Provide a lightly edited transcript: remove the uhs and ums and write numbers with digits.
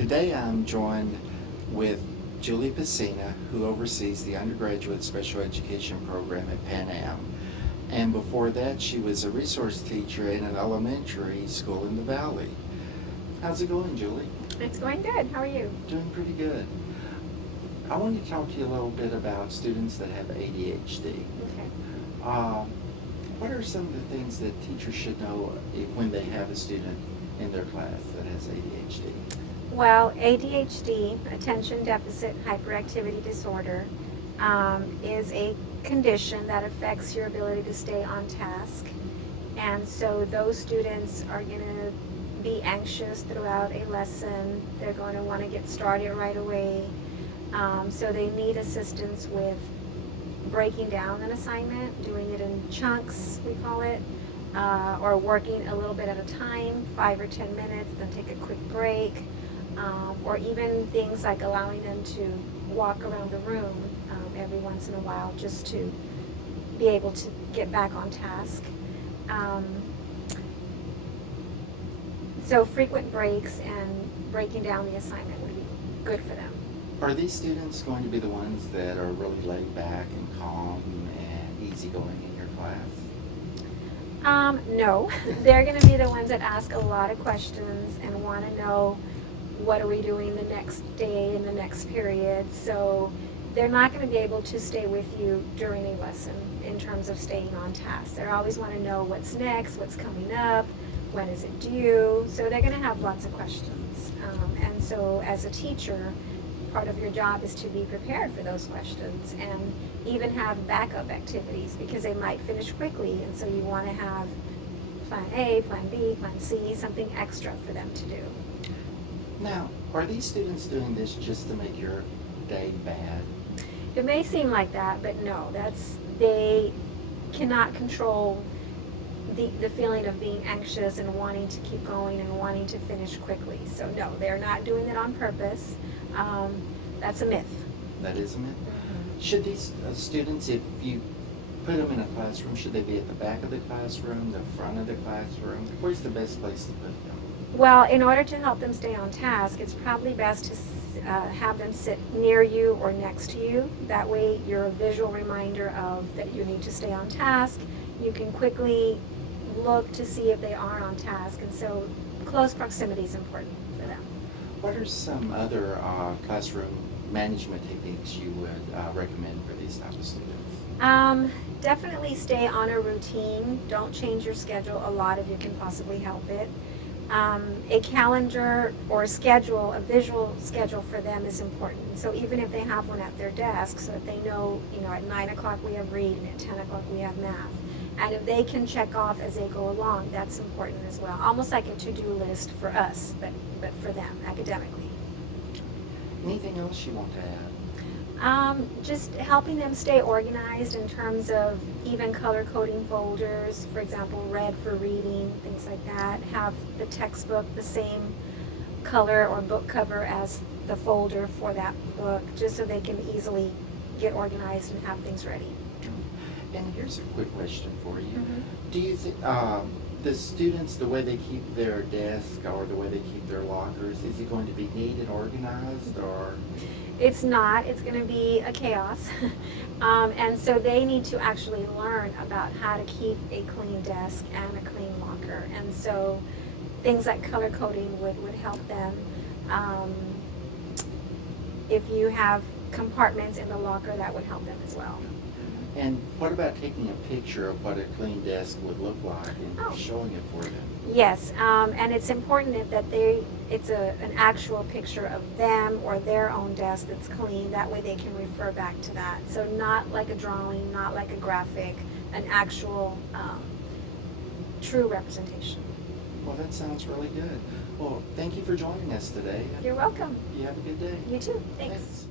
Today I'm joined with Julie Pecina, who oversees the Undergraduate Special Education program at Pan Am. And before that, she was a resource teacher in an elementary school in the Valley. How's it going, Julie? It's going good. How are you? Doing pretty good. I wanted to talk to you a little bit about students that have ADHD. Okay. What are some of the things that teachers should know when they have a student in their class that has ADHD? Well, ADHD, Attention Deficit Hyperactivity Disorder, is a condition that affects your ability to stay on task. And so those students are going to be anxious throughout a lesson. They're going to want to get started right away. So they need assistance with breaking down an assignment, doing it in chunks, we call it, or working a little bit at a time, 5 or 10 minutes, then take a quick break, or even things like allowing them to walk around the room every once in a while just to be able to get back on task. So frequent breaks and breaking down the assignment would be good for them. Are these students going to be the ones that are really laid back and calm and easygoing in your class? No, they're going to be the ones that ask a lot of questions and want to know what are we doing the next day in the next period. So they're not going to be able to stay with you during a lesson in terms of staying on task. They always want to know what's next, what's coming up, when is it due. So they're going to have lots of questions. And so as a teacher, part of your job is to be prepared for those questions and even have backup activities because they might finish quickly, and so you want to have plan A, plan B, plan C, something extra for them to do. Now, are these students doing this just to make your day bad? It may seem like that, but no, they cannot control the feeling of being anxious and wanting to keep going and wanting to finish quickly. So no, they're not doing it on purpose. That's a myth. That is a myth? Mm-hmm. Should these students, if you put them in a classroom, should they be at the back of the classroom, the front of the classroom? Where's the best place to put them? Well, in order to help them stay on task, it's probably best to have them sit near you or next to you. That way you're a visual reminder of that you need to stay on task. You can quickly look to see if they are on task, and so close proximity is important for them. What are some other classroom management techniques you would recommend for these type of students? Definitely stay on a routine. Don't change your schedule a lot if you can possibly help it. A calendar or schedule, a visual schedule for them is important. So even if they have one at their desk, so that they know, at 9 o'clock we have reading, at 10 o'clock we have math. And if they can check off as they go along, that's important as well. Almost like a to-do list for us, but for them, academically. Anything else you want to add? Just helping them stay organized in terms of even color coding folders, for example, red for reading, things like that. Have the textbook the same color or book cover as the folder for that book, just so they can easily get organized and have things ready. And here's a quick question for you. Mm-hmm. Do you think the students, the way they keep their desk or the way they keep their lockers, is it going to be neat and organized, or? It's not. It's going to be a chaos. And so they need to actually learn about how to keep a clean desk and a clean locker. And so things like color coding would help them. If you have compartments in the locker, that would help them as well. And what about taking a picture of what a clean desk would look like and showing it for them? Yes, and it's important that it's an actual picture of them or their own desk that's clean. That way they can refer back to that. So not like a drawing, not like a graphic, an actual true representation. Well, that sounds really good. Well, thank you for joining us today. You're welcome. You have a good day. You too. Thanks.